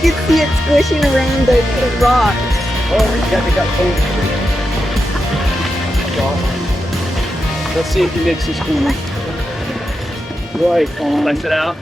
can see it squishing around the rock. Oh, yeah, they got cold. Let's see if he makes his corner. Right on. Left it out.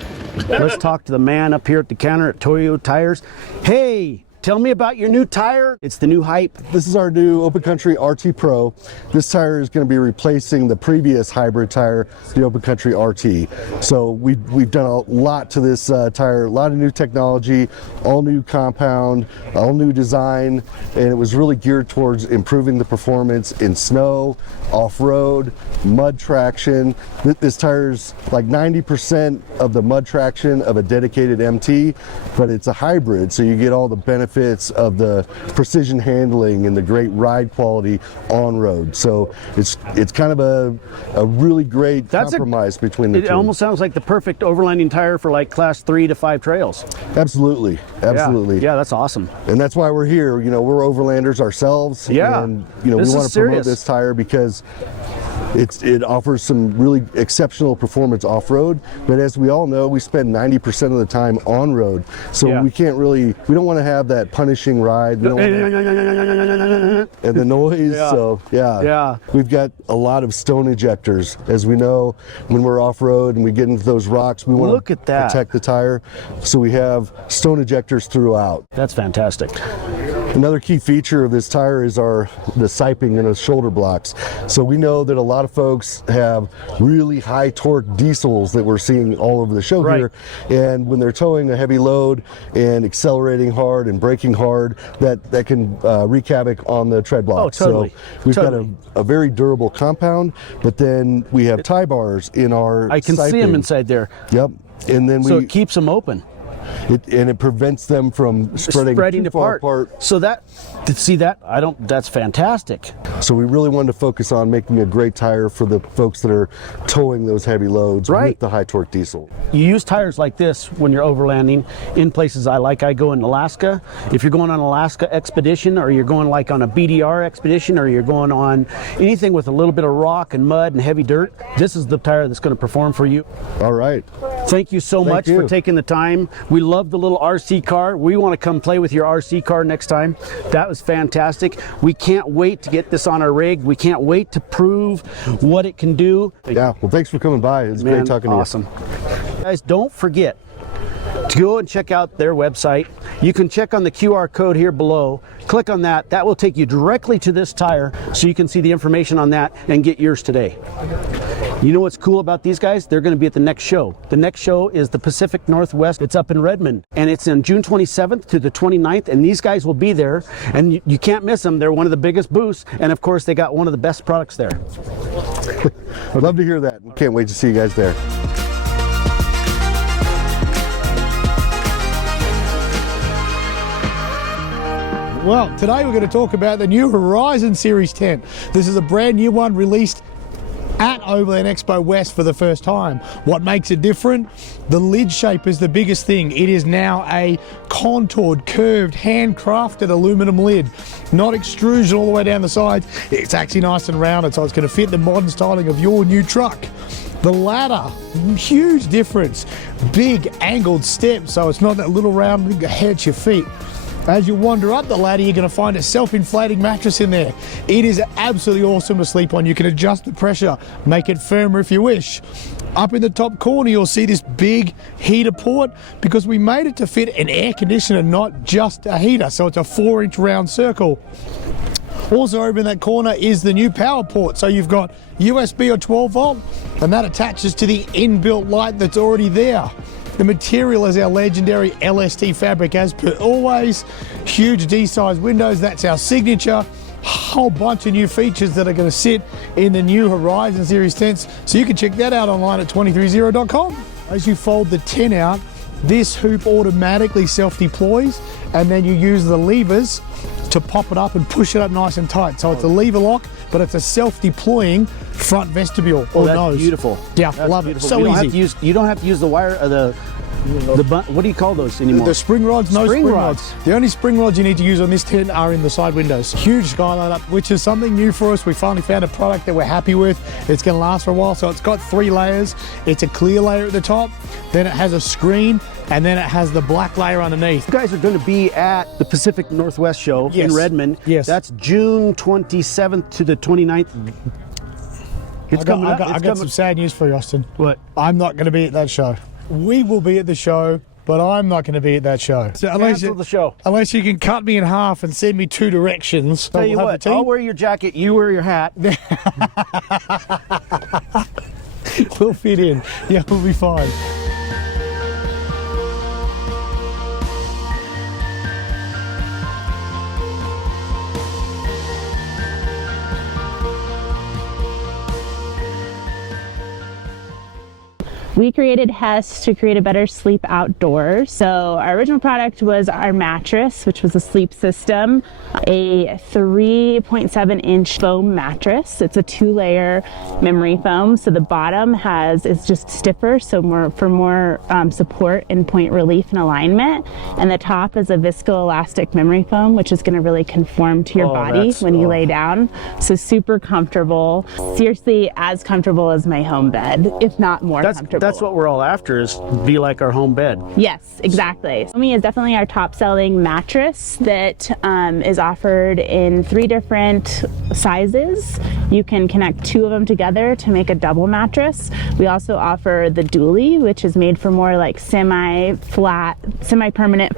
Let's talk to the man up here at the counter at Toyo Tires. Hey, tell me about your new tire. It's the new hype. This is our new Open Country RT Pro. This tire is going to be replacing the previous hybrid tire, the Open Country RT. So we've done a lot to this tire, a lot of new technology, all new compound, all new design, and it was really geared towards improving the performance in snow, off-road, mud traction. This tire's like 90% of the mud traction of a dedicated MT, but it's a hybrid, so you get all the benefits of the precision handling and the great ride quality on road. So it's kind of a really great compromise between the two. It almost sounds like the perfect overlanding tire for like class 3 to 5 trails. Absolutely, absolutely. Yeah, that's awesome. And that's why we're here. You know, we're overlanders ourselves. Yeah, and you know, we want to promote this tire because it offers some really exceptional performance off-road, but as we all know, we spend 90% of the time on road, so we don't want to have that punishing ride. We don't and the noise. So we've got a lot of stone ejectors. As we know, when we're off-road and we get into those rocks, we want to protect the tire, so we have stone ejectors throughout. That's fantastic. Another key feature of this tire is the siping and the shoulder blocks. So we know that a lot of folks have really high torque diesels that we're seeing all over the show here, and when they're towing a heavy load and accelerating hard and braking hard, that can wreak havoc on the tread blocks. Oh, totally. So we've got a very durable compound, but then we have tie bars in our I can see them inside there. Yep. And then so it keeps them open. It prevents them from spreading too far apart. So that's fantastic. So we really wanted to focus on making a great tire for the folks that are towing those heavy loads with the high torque diesel. You use tires like this when you're overlanding in places I go in Alaska. If you're going on an Alaska expedition, or you're going like on a BDR expedition, or you're going on anything with a little bit of rock and mud and heavy dirt, this is the tire that's going to perform for you. All right. Thank you so much for taking the time. We love the little RC car. We want to come play with your RC car next time. That was fantastic. We can't wait to get this on our rig. We can't wait to prove what it can do. Yeah, well, thanks for coming by. It's great talking to you. Awesome. Guys, don't forget to go and check out their website. You can check on the QR code here below. Click on that. That will take you directly to this tire, so you can see the information on that and get yours today. You know what's cool about these guys? They're going to be at the next show. The next show is the Pacific Northwest. It's up in Redmond, and it's on June 27th to the 29th, and these guys will be there, and you can't miss them. They're one of the biggest booths, and of course they got one of the best products there. I'd love to hear that. Can't wait to see you guys there. Well, today we're going to talk about the new Horizon Series tent. This is a brand new one released at Overland Expo West for the first time. What makes it different? The lid shape is the biggest thing. It is now a contoured, curved, handcrafted aluminum lid. Not extrusion all the way down the sides. It's actually nice and rounded, so it's going to fit the modern styling of your new truck. The ladder, huge difference. Big angled steps, so it's not that little round thing that hurts your feet. As you wander up the ladder, you're going to find a self-inflating mattress in there. It is absolutely awesome to sleep on. You can adjust the pressure, make it firmer if you wish. Up in the top corner, you'll see this big heater port, because we made it to fit an air conditioner, not just a heater. So it's a 4-inch round circle. Also over in that corner is the new power port. So you've got USB or 12 volt, and that attaches to the inbuilt light that's already there. The material is our legendary LST fabric, as per always. Huge D-size windows, that's our signature. Whole bunch of new features that are going to sit in the new Horizon Series tents. So you can check that out online at 230.com. As you fold the tent out, this hoop automatically self-deploys, and then you use the levers to pop it up and push it up nice and tight. So it's a lever lock, but it's a self-deploying front vestibule or nose. Beautiful. Yeah, love it. So you easy. You don't have to use the wire, the What do you call those anymore? The spring rods, no Spring spring rods. rods. The only spring rods you need to use on this tent are in the side windows. Huge skylight up, which is something new for us. We finally found a product that we're happy with. It's going to last for a while. So it's got 3 layers. It's a clear layer at the top, then it has a screen, and then it has the black layer underneath. You guys are going to be at the Pacific Northwest Show in Redmond. Yes. That's June 27th to the 29th. It's coming up. I got some sad news for you, Austin. What? I'm not going to be at that show. We will be at the show, but I'm not going to be at that show. So Cancel the show. Unless you can cut me in half and send me 2 directions. Tell you what, I'll wear your jacket, you wear your hat. We'll fit in. Yeah, we'll be fine. We created Hest to create a better sleep outdoors. So our original product was our mattress, which was a sleep system, a 3.7-inch foam mattress. It's a 2-layer memory foam. So the bottom is just stiffer, so for more support and point relief and alignment. And the top is a viscoelastic memory foam, which is going to really conform to your body when you lay down. So super comfortable. Seriously, as comfortable as my home bed, if not more comfortable. That's what we're all after, is be like our home bed. Yes, exactly. Foamy is definitely our top selling mattress that is offered in 3 different sizes. You can connect 2 of them together to make a double mattress. We also offer the dually, which is made for more like semi-permanent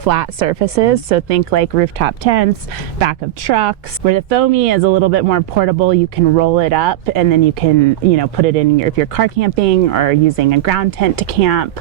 flat surfaces. So think like rooftop tents, back of trucks. Where the Foamy is a little bit more portable, you can roll it up and then you can, put it in if you're car camping or using a ground tent to camp.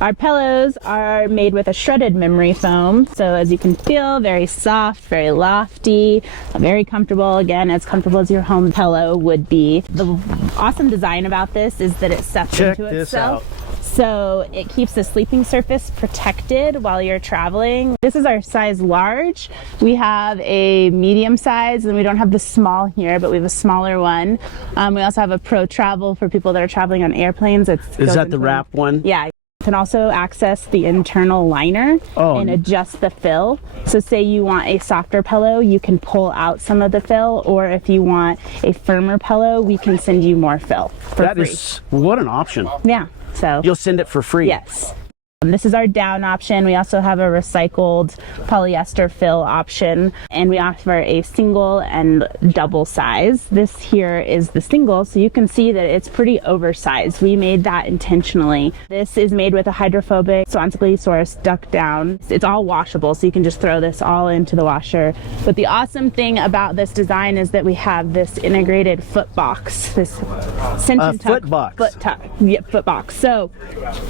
Our pillows are made with a shredded memory foam. So as you can feel, very soft, very lofty, very comfortable. Again, as comfortable as your home pillow would be. The awesome design about this is that it sucks into itself. So it keeps the sleeping surface protected while you're traveling. This is our size large. We have a medium size, and we don't have the small here, but we have a smaller one. We also have a Pro Travel for people that are traveling on airplanes. Is that the wrap one? Yeah. You can also access the internal liner and adjust the fill. So say you want a softer pillow, you can pull out some of the fill, or if you want a firmer pillow, we can send you more fill for free. What an option. Yeah. So you'll send it for free. Yes. This is our down option. We also have a recycled polyester fill option, and we offer a single and double size. This here is the single, so you can see that it's pretty oversized. We made that intentionally. This is made with a hydrophobic Swansea source duck down. It's all washable, so you can just throw this all into the washer. But the awesome thing about this design is that we have this integrated foot box, this cinch and tuck foot box. So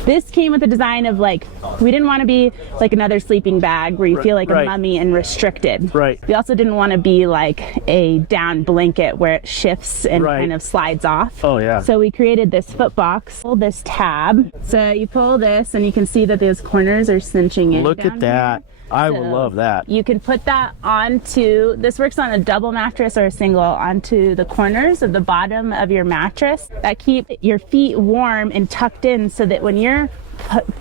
this came with the design of we didn't want to be like another sleeping bag where you feel like a mummy and restricted. Right. We also didn't want to be like a down blanket where it shifts and kind of slides off. Oh yeah. So we created this foot box, this tab. So you pull this and you can see that those corners are cinching in. Look at that. I will love that. You can put that onto, this works on a double mattress or a single, onto the corners of the bottom of your mattress that keep your feet warm and tucked in so that when you're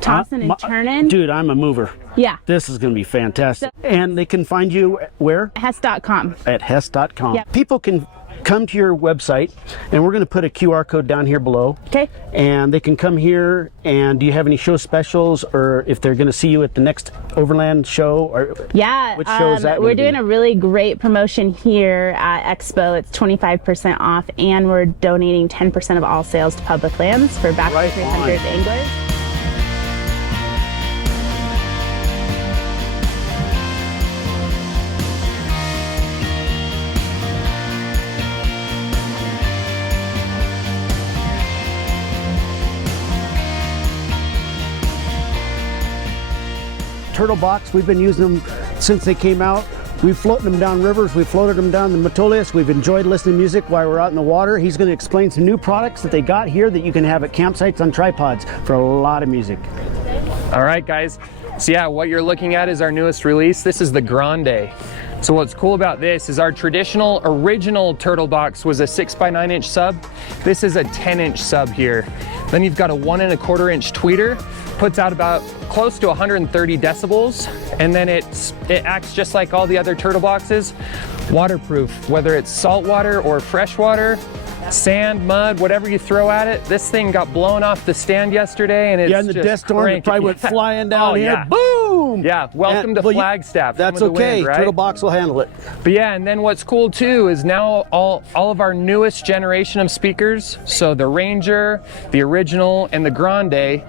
tossing and turning. Dude, I'm a mover. Yeah. This is going to be fantastic. And they can find you where? Hest.com. At Hest.com. Yep. People can come to your website, and we're going to put a QR code down here below. Okay. And they can come here, and do you have any show specials, or if they're going to see you at the next Overland show? Or which show is that? We're doing a really great promotion here at Expo. It's 25% off, and we're donating 10% of all sales to public lands for back to 300 anglers. Turtlebox, we've been using them since they came out. We've floated them down rivers, we've floated them down the Metolius, we've enjoyed listening to music while we're out in the water. He's going to explain some new products that they got here that you can have at campsites on tripods for a lot of music. All right, guys. So yeah, what you're looking at is our newest release. This is the Grande. So what's cool about this is our traditional original Turtlebox was a 6x9 inch sub. This is a 10-inch sub here. Then you've got a 1 1/4 inch tweeter puts out about close to 130 decibels, and then it acts just like all the other Turtleboxes, waterproof, whether it's salt water or fresh water, sand, mud, whatever you throw at it. This thing got blown off the stand yesterday, and it's Yeah, and the just death storm it probably went flying down here. Yeah. Boom! Yeah, welcome to Flagstaff. That's Some of the okay. wind, right? Turtlebox will handle it. But yeah, and then what's cool too is now all of our newest generation of speakers, so the Ranger, the Original, and the Grande,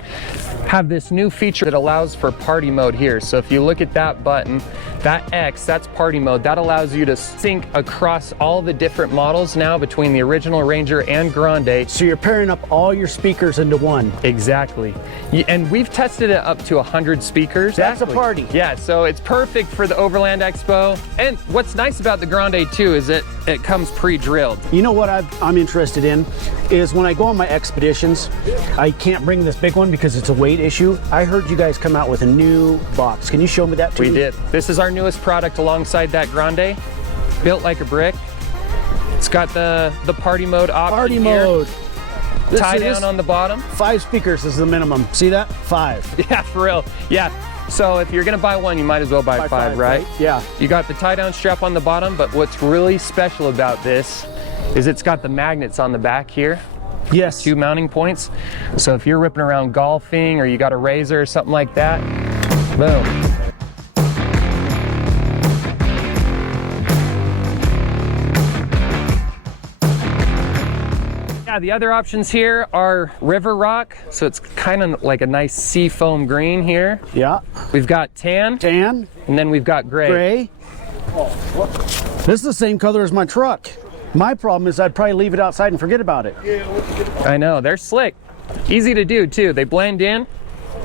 have this new feature that allows for party mode here. So if you look at that button, that X, that's party mode. That allows you to sync across all the different models now between the Original, Ranger, and Grande. So you're pairing up all your speakers into one. Exactly. And we've tested it up to 100 speakers. That's a party. Yeah, so it's perfect for the Overland Expo. And what's nice about the Grande too is it comes pre-drilled. You know what I'm interested in is when I go on my expeditions, I can't bring this big one because it's a weight issue. I heard you guys come out with a new box. Can you show me that too? We did. This is our newest product alongside that Grande, built like a brick. It's got the party mode option. Party here. mode. Tie down on the bottom. 5 speakers is the minimum. See that? 5. Yeah, for real. Yeah. So if you're gonna buy one, you might as well buy five, right? Yeah. You got the tie down strap on the bottom, but what's really special about this is it's got the magnets on the back here. Yes. 2 mounting points. So if you're ripping around golfing or you got a razor or something like that, boom. Yeah, the other options here are River Rock, so it's kind of like a nice sea foam green here. Yeah. We've got tan, Tan. and then we've got gray. Gray. This is the same color as my truck. My problem is I'd probably leave it outside and forget about it. I know, they're slick. Easy to do too, they blend in.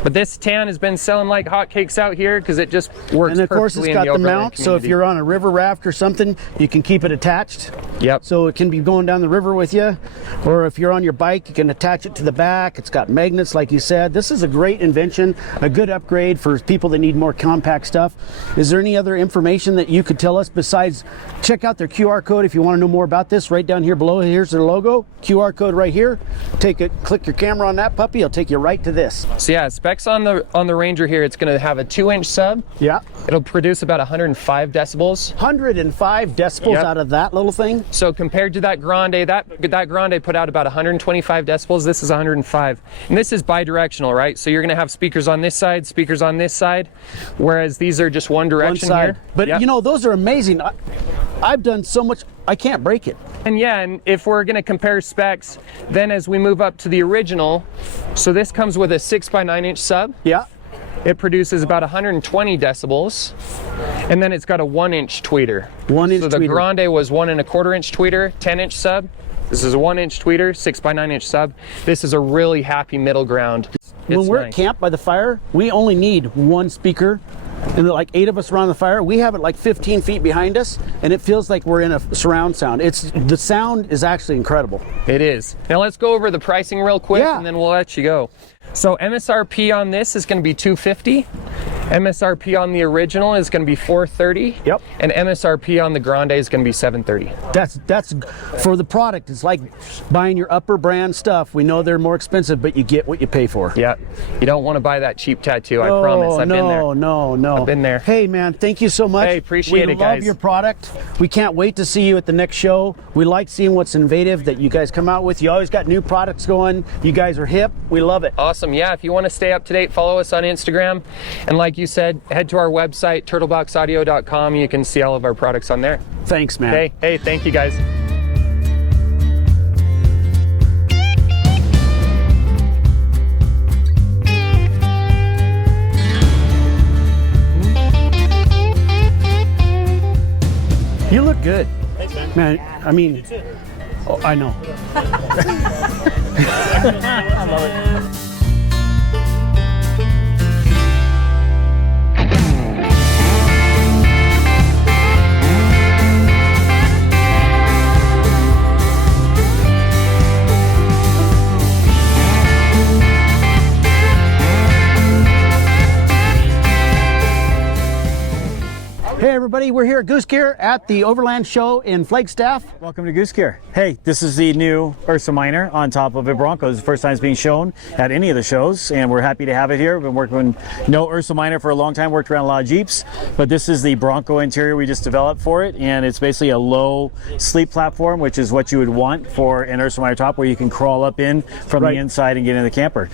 But this tan has been selling like hotcakes out here because it just works perfectly. And of course it's got the mount, so if community. you're on a river raft or something, you can keep it attached. Yep. So it can be going down the river with you. Or if you're on your bike, you can attach it to the back. It's got magnets, like you said. This is a great invention, a good upgrade for people that need more compact stuff. Is there any other information that you could tell us besides check out their QR code if you want to know more about this? Right down here below, here's their logo. QR code right here. Take it, click your camera on that puppy, it'll take you right to this. So yeah, specs on the Ranger here, it's going to have a 2-inch sub. Yeah. It'll produce about 105 decibels. 105 decibels Yep. out of that little thing. So compared to that Grande, that Grande put out about 125 decibels. This is 105. And this is bi-directional, right? So you're going to have speakers on this side, speakers on this side, whereas these are just one direction here. But Yep. you know, those are amazing. I've done so much, I can't break it. And yeah, and if we're going to compare specs, then as we move up to the Original, so this comes with a 6x9-inch sub. Yeah. It produces about 120 decibels, and then it's got a 1-inch tweeter. 1-inch So the tweeter. Grande was 1.25-inch tweeter, 10-inch sub. This is a 1-inch tweeter, 6x9-inch sub. This is a really happy middle ground. When we're nice. at camp by the fire, we only need one speaker. And like 8 of us around the fire, we have it like 15 feet behind us, and it feels like we're in a surround sound. The sound is actually incredible. It is. Now let's go over the pricing real quick, Yeah. and then we'll let you go. So MSRP on this is going to be $250. MSRP on the Original is going to be $430. Yep. And MSRP on the Grande is going to be $730. That's for the product. It's like buying your upper brand stuff. We know they're more expensive, but you get what you pay for. Yeah. You don't want to buy that cheap tattoo, I promise. I've been there. No. I've been there. Hey man, thank you so much. Hey, appreciate it, We love guys. your product. We can't wait to see you at the next show. We like seeing what's innovative that you guys come out with. You always got new products going. You guys are hip. We love it. Awesome. Yeah, if you want to stay up to date, follow us on Instagram. And like you said, head to our website, turtleboxaudio.com. You can see all of our products on there. Thanks, man. Hey, thank you guys. You look good. Thanks, man. I mean, oh, I know. I love it. Hey everybody, we're here at Goose Gear at the Overland Show in Flagstaff. Welcome to Goose Gear. Hey, this is the new Ursa Minor on top of a Bronco. It's the first time it's being shown at any of the shows, and we're happy to have it here. We've been working with Ursa Minor for a long time, worked around a lot of Jeeps, but this is the Bronco interior we just developed for it, and it's basically a low sleep platform, which is what you would want for an Ursa Minor top, where you can crawl up in from the inside and get in the camper.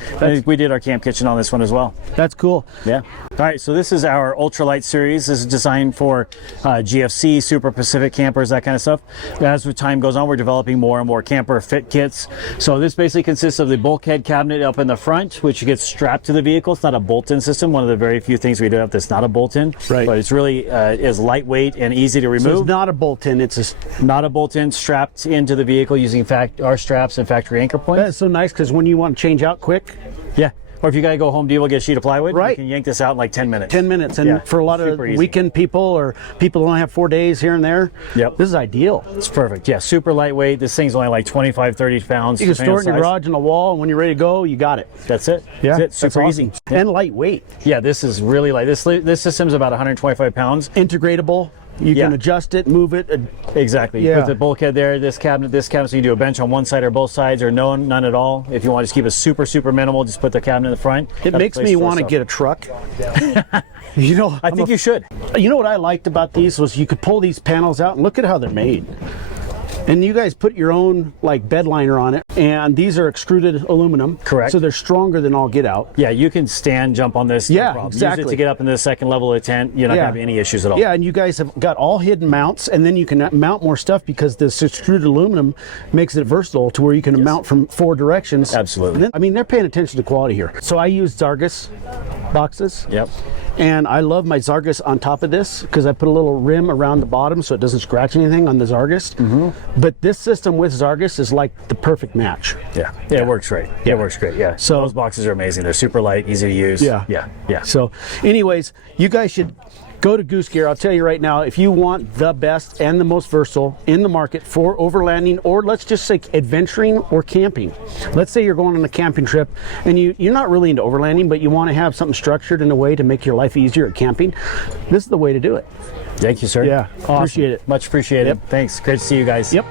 We did our camp kitchen on this one as well. That's cool. Yeah. All right, so this is our ultralight series. This is designed for GFC, Super Pacific campers, that kind of stuff. As time goes on, we're developing more and more camper fit kits. So this basically consists of the bulkhead cabinet up in the front, which gets strapped to the vehicle. It's not a bolt-in system. One of the very few things we do have that's not a bolt-in. Right. But it's really is lightweight and easy to remove. So it's not a bolt-in. It's not a bolt-in, strapped into the vehicle using our straps and factory anchor points. That's so nice because when you want to change out quick. Yeah. Or if you got to go Home Depot, get a sheet of plywood, right, you can yank this out in like 10 minutes. 10 minutes. And for a lot of weekend people or people who only have 4 days here and there, this is ideal. It's perfect. Yeah, super lightweight. This thing's only like 25, 30 pounds. You can store it in your garage on the wall, and when you're ready to go, you got it. That's it. Yeah, that's it. Super awesome. easy. And lightweight. Yeah, this is really light. This system's about 125 pounds. Integratable. You can adjust it, move it. Exactly. You put the bulkhead there, this cabinet, so you can do a bench on one side or both sides, or none at all. If you want to just keep it super, super minimal, just put the cabinet in the front. It makes me want to get a truck. You know, I think you should. You know what I liked about these was you could pull these panels out and look at how they're made. And you guys put your own like bed liner on it, and these are extruded aluminum. Correct. So they're stronger than all get out. Yeah, you can jump on this. Yeah, no problem. exactly. Use it to get up into the second level of the tent. You're not going to have any issues at all. Yeah, and you guys have got all hidden mounts, and then you can mount more stuff because this extruded aluminum makes it versatile to where you can mount from 4 directions. Absolutely. Then, I mean, they're paying attention to quality here. So I use Zarges boxes. Yep. And I love my Zarges on top of this because I put a little rim around the bottom so it doesn't scratch anything on the Zarges. But this system with Zarges is like the perfect match. Yeah, it works great. Yeah. It works great. Yeah. So those boxes are amazing. They're super light, easy to use. Yeah. So, anyways, you guys should go to Goose Gear. I'll tell you right now, if you want the best and the most versatile in the market for overlanding, or let's just say adventuring or camping. Let's say you're going on a camping trip and you're not really into overlanding, but you want to have something structured in a way to make your life easier at camping. This is the way to do it. Thank you, sir. Yeah, awesome. Appreciate it. Much appreciated. Yep. Thanks. Great to see you guys. Yep.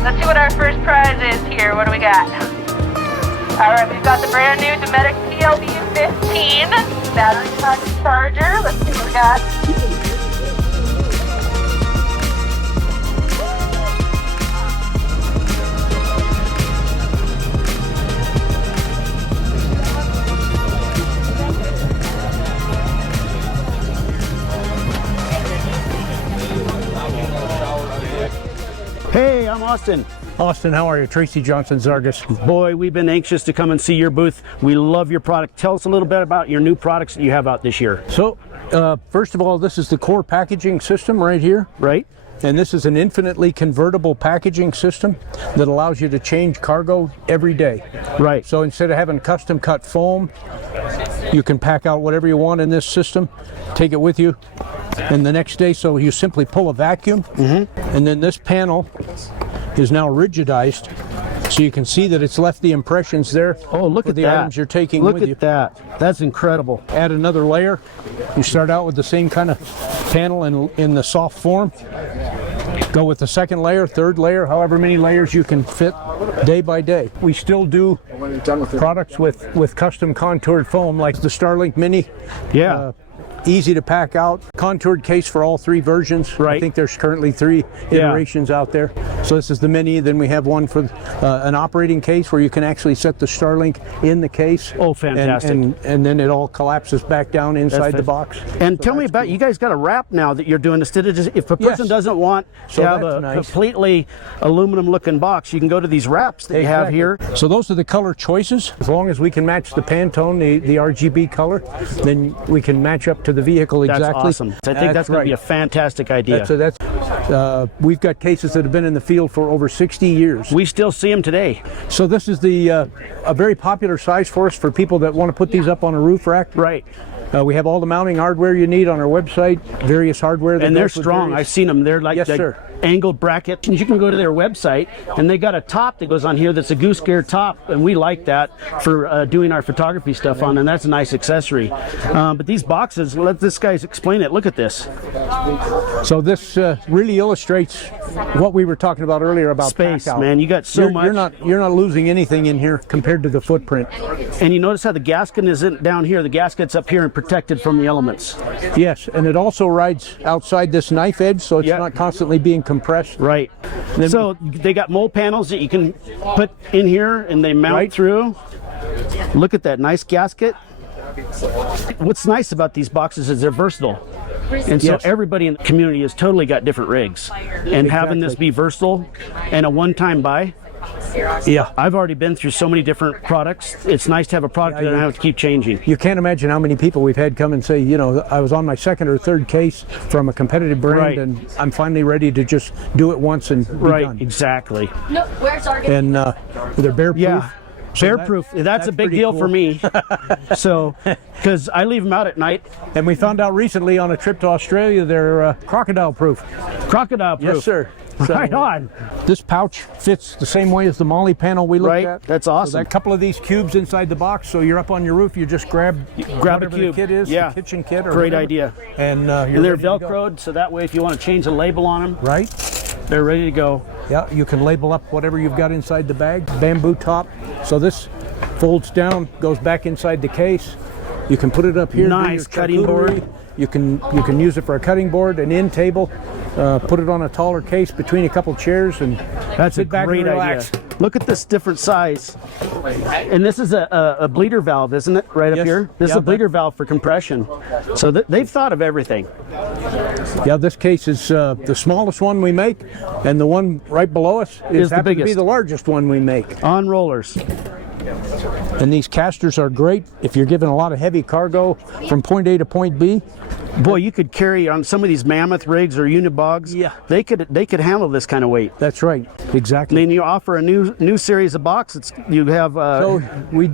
Let's see what our first prize is here. What do we got? All right, we've got the brand new Dometic PLB 15 battery pack charger. Let's see what we got. Hey, I'm Austin. Austin, how are you? Tracy Johnson, Zarges. Boy, we've been anxious to come and see your booth. We love your product. Tell us a little bit about your new products that you have out this year. So, first of all, this is the core packaging system right here. Right. And this is an infinitely convertible packaging system that allows you to change cargo every day. Right. So instead of having custom cut foam, you can pack out whatever you want in this system, take it with you, and the next day, so you simply pull a vacuum, and then this panel is now rigidized, so you can see that it's left the impressions there. Oh, look for at the that. items you're taking look with at you. that. That's incredible. Add another layer. You start out with the same kind of panel in the soft form. Go with the second layer, third layer, however many layers you can fit day by day. We still do products with custom contoured foam like the Starlink Mini. Yeah. Easy to pack out. Contoured case for all 3 versions. Right. I think there's currently 3 iterations out there. So this is the Mini. Then we have one for an operating case where you can actually set the Starlink in the case. Oh, fantastic. And then it all collapses back down inside the box. And tell me about, you guys got a wrap now that you're doing instead of just, if a person doesn't want to have a completely aluminum looking box, you can go to these wraps that you have here. So those are the color choices. As long as we can match the Pantone, the RGB color, then we can match up to the vehicle That's exactly. awesome. I think that's going to be a fantastic idea. We've got cases that have been in the field for over 60 years. We still see them today. So this is a very popular size for us for people that want to put these up on a roof rack. Right. We have all the mounting hardware you need on our website, various hardware. And they're strong. I've seen them. They're like yes, sir. Angled bracket. You can go to their website, and they got a top that goes on here that's a Goose Gear top, and we like that for doing our photography stuff on, and that's a nice accessory. But these boxes, let this guy explain it. Look at this. So this really illustrates what we were talking about earlier about space, pack out. man. You got so much. You're not losing anything in here compared to the footprint. And you notice how the gasket isn't down here. The gasket's up here and protected from the elements. Yes, and it also rides outside this knife edge, so it's not constantly being compressed. Right. So they got mold panels that you can put in here, and they mount through. Look at that nice gasket. What's nice about these boxes is they're versatile. And so everybody in the community has totally got different rigs. And having this be versatile and a one-time buy, yeah, I've already been through so many different products. It's nice to have a product that I don't have to keep changing. You can't imagine how many people we've had come and say, you know, I was on my second or third case from a competitive brand, and I'm finally ready to just do it once and be done. Exactly. No, where's our And they're bear proof. Yeah. Bear-proof, that's a big deal for me. So, because I leave them out at night. And we found out recently on a trip to Australia, they're crocodile-proof. Crocodile-proof. Yes, sir. Right on. This pouch fits the same way as the Molly panel we looked at. That's awesome. So that couple of these cubes inside the box, so you're up on your roof, you just grab a whatever cube. the kit is, the kitchen kit or great whatever, idea. And they're Velcroed, so that way if you want to change the label on them, right, they're ready to go. Yeah, you can label up whatever you've got inside the bag. Bamboo top. So this folds down, goes back inside the case. You can put it up here. Nice cutting board. You can use it for a cutting board, an end table. Put it on a taller case between a couple chairs, and that's a great idea. Look at this different size. And this is a bleeder valve, isn't it? Right up here. This is a bleeder valve for compression. So they've thought of everything. Yeah, this case is the smallest one we make, and the one right below us is the biggest. To be the largest one we make. On rollers. And these casters are great if you're giving a lot of heavy cargo from point A to point B. Boy, you could carry on some of these mammoth rigs or unibogs. Yeah, they could handle this kind of weight. That's right, exactly. Then you offer a new series of boxes. You have so we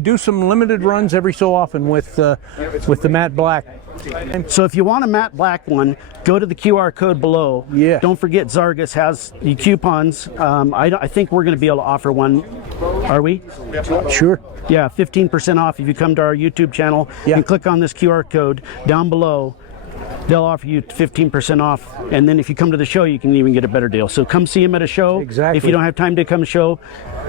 do some limited runs every so often with the matte black. So if you want a matte black one, go to the QR code below. Yeah. Don't forget Zarges has the coupons. I think we're going to be able to offer one. Are we? Sure. Yeah, 15% off if you come to our YouTube channel and click on this QR code down below. They'll offer you 15% off, and then if you come to the show, you can even get a better deal. So come see them at a show. Exactly. If you don't have time to come show,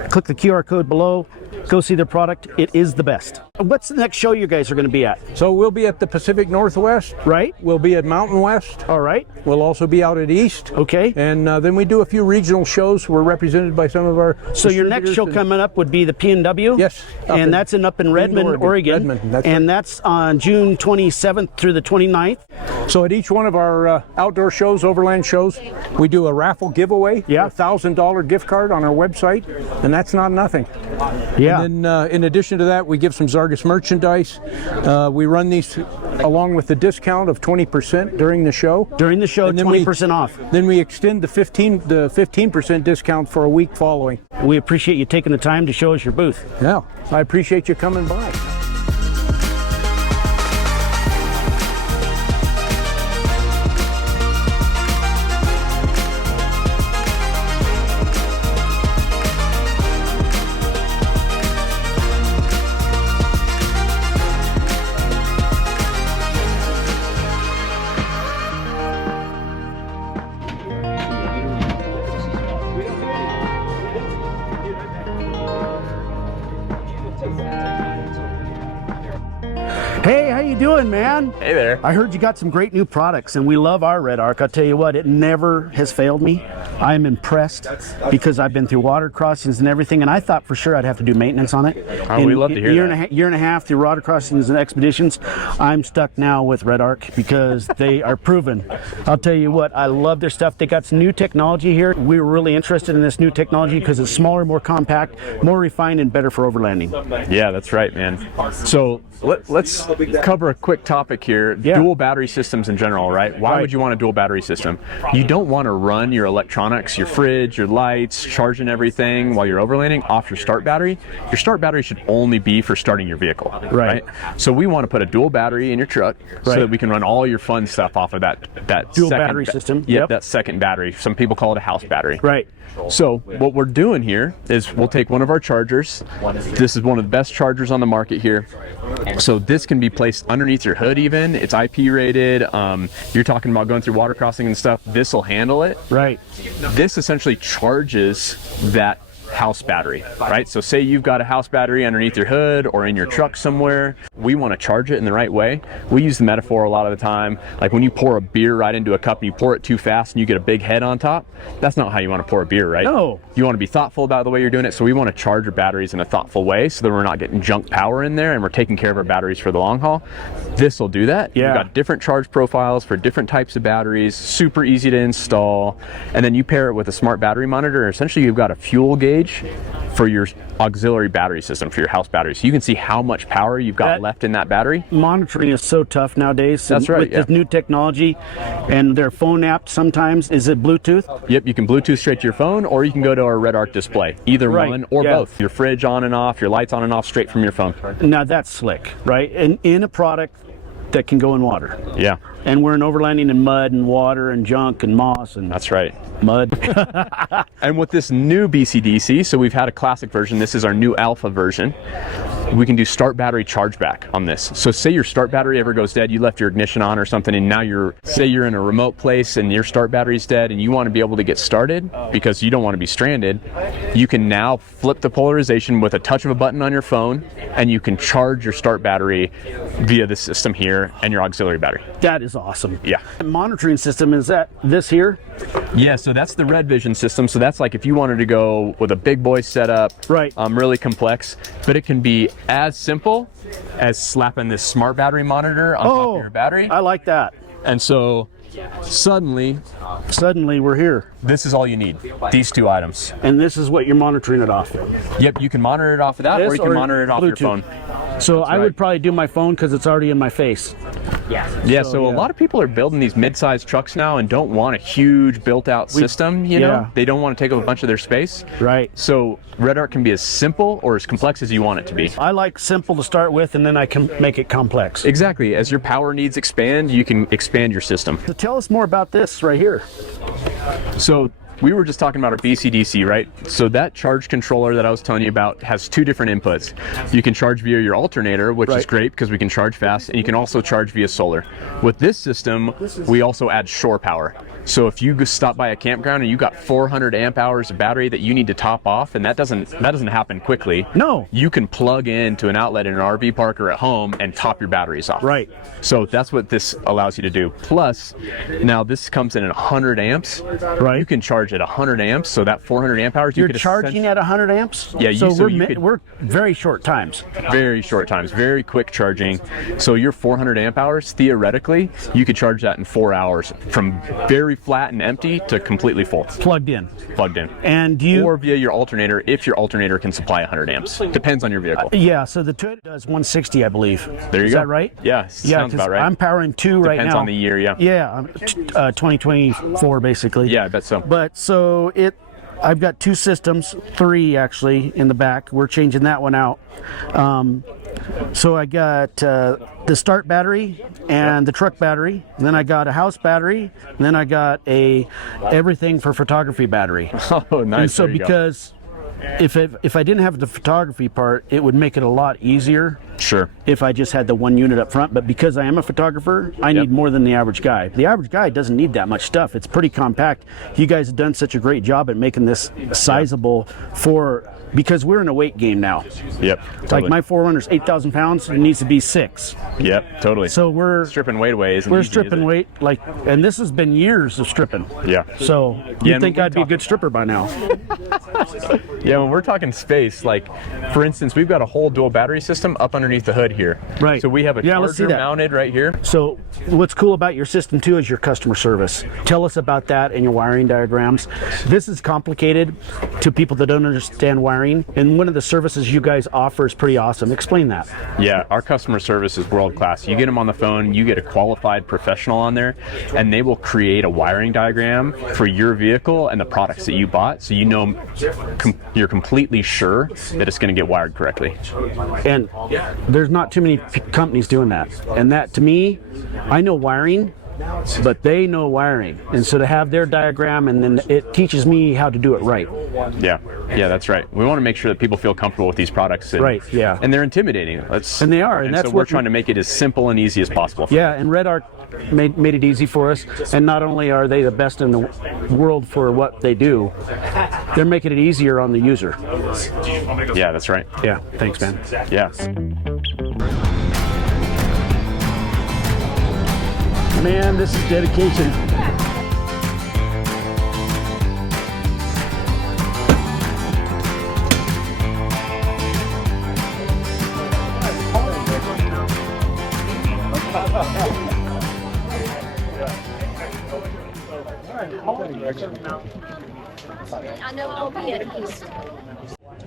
click the QR code below. Go see their product. It is the best. What's the next show you guys are going to be at? So we'll be at the Pacific Northwest. Right. We'll be at Mountain West. All right. We'll also be out at East. Okay. And then we do a few regional shows. We're represented by some of our. So your next show coming up would be the P&W? Yes. And that's up in Redmond, Oregon. Redmond, and that's on June 27th through the 29th. So at each one of our outdoor shows, Overland shows, we do a raffle giveaway. Yeah. A $1,000 gift card on our website, and that's not nothing. Yeah. And then in addition to that, we give some Zarges merchandise. We run these along with the discount of 20% during the show. During the show, 20% off. Then we extend the 15% discount for a week following. We appreciate you taking the time to show us your booth. Yeah, I appreciate you coming by. Hey, how you doing, man? Hey there. I heard you got some great new products, and we love our Redarc. I'll tell you what, it never has failed me. I am impressed because I've been through water crossings and everything, and I thought for sure I'd have to do maintenance on it. Oh, we love to hear that. Year and a half through water crossings and expeditions, I'm stuck now with Redarc because they are proven. I'll tell you what, I love their stuff. They got some new technology here. We were really interested in this new technology because it's smaller, more compact, more refined, and better for overlanding. Yeah, that's right, man. So let's cover a quick topic here. Yeah. Dual battery systems in general, right? Why would you want a dual battery system? You don't want to run your electronics, your fridge, your lights, charging everything while you're overlanding off your start battery. Your start battery should only be for starting your vehicle, right? So we want to put a dual battery in your truck so that we can run all your fun stuff off of that dual battery system. Yeah, that second battery. Some people call it a house battery. Right. So what we're doing here is we'll take one of our chargers. This is one of the best chargers on the market here. So this can be placed underneath your hood even. It's IP rated. You're talking about going through water crossing and stuff. This will handle it. Right. This essentially charges that house battery, right? So say you've got a house battery underneath your hood or in your truck somewhere. We want to charge it in the right way. We use the metaphor a lot of the time, like when you pour a beer right into a cup and you pour it too fast and you get a big head on top. That's not how you want to pour a beer, right? No. You want to be thoughtful about the way you're doing it. So we want to charge our batteries in a thoughtful way so that we're not getting junk power in there and we're taking care of our batteries for the long haul. This will do that. Yeah. You've got different charge profiles for different types of batteries, super easy to install. And then you pair it with a smart battery monitor. Essentially, you've got a fuel gauge for your auxiliary battery system for your house battery. So you can see how much power you've got left in that battery. Monitoring is so tough nowadays. That's right. With this new technology and their phone app sometimes. Is it Bluetooth? Yep, you can Bluetooth straight to your phone or you can go to our Redarc display. Either one or both. Your fridge on and off, your lights on and off straight from your phone. Now that's slick, right? And in a product that can go in water. Yeah. And we're in overlanding in mud and water and junk and moss and that's right. Mud. And with this new BCDC, so we've had a classic version, this is our new alpha version. We can do start battery charge back on this. So say your start battery ever goes dead, you left your ignition on or something, and now say you're in a remote place and your start battery's dead and you want to be able to get started because you don't want to be stranded, you can now flip the polarization with a touch of a button on your phone and you can charge your start battery via the system here and your auxiliary battery. That is awesome. Yeah. The monitoring system, is that this here? Yeah, so that's the Red Vision system. So that's like if you wanted to go with a big boy setup, right? Really complex, but it can be as simple as slapping this smart battery monitor on top of your battery. I like that. And so suddenly we're here. This is all you need, these two items. And this is what you're monitoring it off of. Yep, you can monitor it off of that or you can monitor it off your phone. So I would probably do my phone because it's already in my face. Yeah, so a lot of people are building these mid-sized trucks now and don't want a huge built-out system, you know? They don't want to take up a bunch of their space. Right. So Redarc can be as simple or as complex as you want it to be. I like simple to start with and then I can make it complex. Exactly. As your power needs expand, you can expand your system. So tell us more about this right here. So we were just talking about our BCDC, right? So that charge controller that I was telling you about has two different inputs. You can charge via your alternator, which is great because we can charge fast, and you can also charge via solar. With this system, we also add shore power. So if you stop by a campground and you got 400 amp hours of battery that you need to top off, and that doesn't happen quickly. No. You can plug into an outlet in an RV park or at home and top your batteries off. Right. So that's what this allows you to do. Plus, now this comes in at 100 amps. Right. You can charge at 100 amps, so that 400 amp hours. You're charging at 100 amps? Yeah. We're very short times. Very short times, very quick charging. So your 400 amp hours, theoretically, you could charge that in 4 hours from very flat and empty to completely full. Plugged in. And or via your alternator if your alternator can supply 100 amps. Depends on your vehicle. Yeah, so the Toyota does 160, I believe. There you go. Is that right? Yeah, sounds about right. I'm powering two right now. Depends on the year, yeah. Yeah, 2024 basically. Yeah, I bet so. But so I've got two systems, three actually in the back. We're changing that one out. So I got the start battery and the truck battery, and then I got a house battery, and then I got a everything for photography battery. Oh, nice. And so because if I didn't have the photography part, it would make it a lot easier. Sure. If I just had the one unit up front, but because I am a photographer, I need more than the average guy. The average guy doesn't need that much stuff. It's pretty compact. You guys have done such a great job at making this sizable because we're in a weight game now. Yep. Totally. Like my 4runner's 8,000 pounds, it needs to be 6. Yep, totally. So we're stripping weight away. We're stripping weight, and this has been years of stripping. Yeah. So you'd think I'd be a good stripper by now. Yeah, when we're talking space, like for instance, we've got a whole dual battery system up underneath the hood here. Right. So we have a charger mounted right here. So what's cool about your system too is your customer service. Tell us about that and your wiring diagrams. This is complicated to people that don't understand wiring wiring, and one of the services you guys offer is pretty awesome. Explain that. Yeah, our customer service is world class. You get them on the phone, you get a qualified professional on there, and they will create a wiring diagram for your vehicle and the products that you bought, so you know you're completely sure that it's going to get wired correctly. And there's not too many companies doing that. And that, to me, I know wiring, but they know wiring, and so to have their diagram, and then it teaches me how to do it right. Yeah, that's right. We want to make sure that people feel comfortable with these products. And, right. Yeah. And they're intimidating. And they are, and that's so we're trying to make it as simple and easy as possible. Yeah, and Redarc made it easy for us. And not only are they the best in the world for what they do, they're making it easier on the user. Yeah, that's right. Yeah. Thanks, man. Yeah. Man, this is dedication.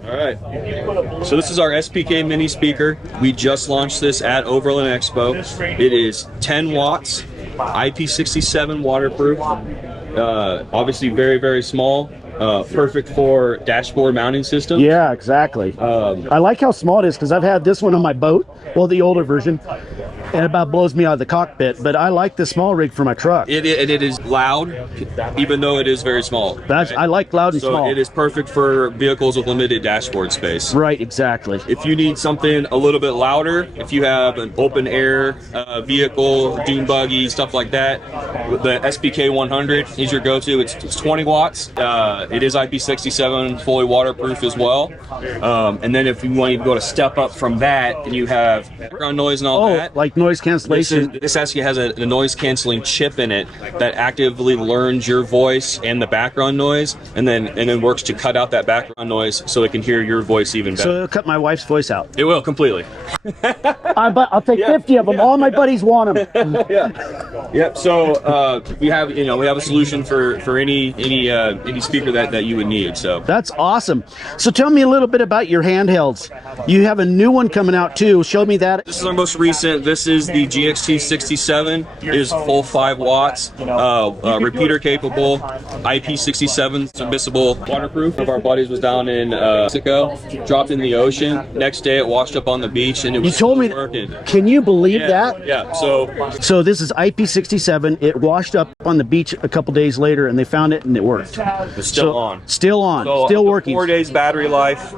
All right, so this is our SPK Mini Speaker. We just launched this at Overland Expo. It is 10 watts, IP67 waterproof, obviously very, very small, perfect for dashboard mounting system. Yeah, exactly. I like how small it is, because I've had this one on my boat, well, the older version, and it about blows me out of the cockpit, but I like the small rig for my truck. It is loud, even though it is very small. I like loud and small. So it is perfect for vehicles with limited dashboard space. Right, exactly. If you need something a little bit louder, if you have an open air vehicle, dune buggy, stuff like that, the SPK 100 is your go-to. It's 20 watts. It is IP67, fully waterproof as well. And then if you want to go to step up from that, and you have background noise and all that. Like noise cancellation. This actually has a noise canceling chip in it that actively learns your voice and the background noise, and then works to cut out that background noise so it can hear your voice even better. So it'll cut my wife's voice out. It will completely. I'll take 50 of them. All my buddies want them. Yep. So we have a solution for any speaker that you would need. So that's awesome. So tell me a little bit about your handhelds. You have a new one coming out too. Show me that. This is our most recent. This is the GXT67. It is full 5 watts, repeater capable, IP67 submissible, waterproof. One of our buddies was down in Mexico, dropped in the ocean. Next day it washed up on the beach, and it was You told me working. Can you believe that? Yeah. So this is IP67. It washed up on the beach a couple days later, and they found it, and it worked. It's still on. Still on. So still working. 4 days battery life.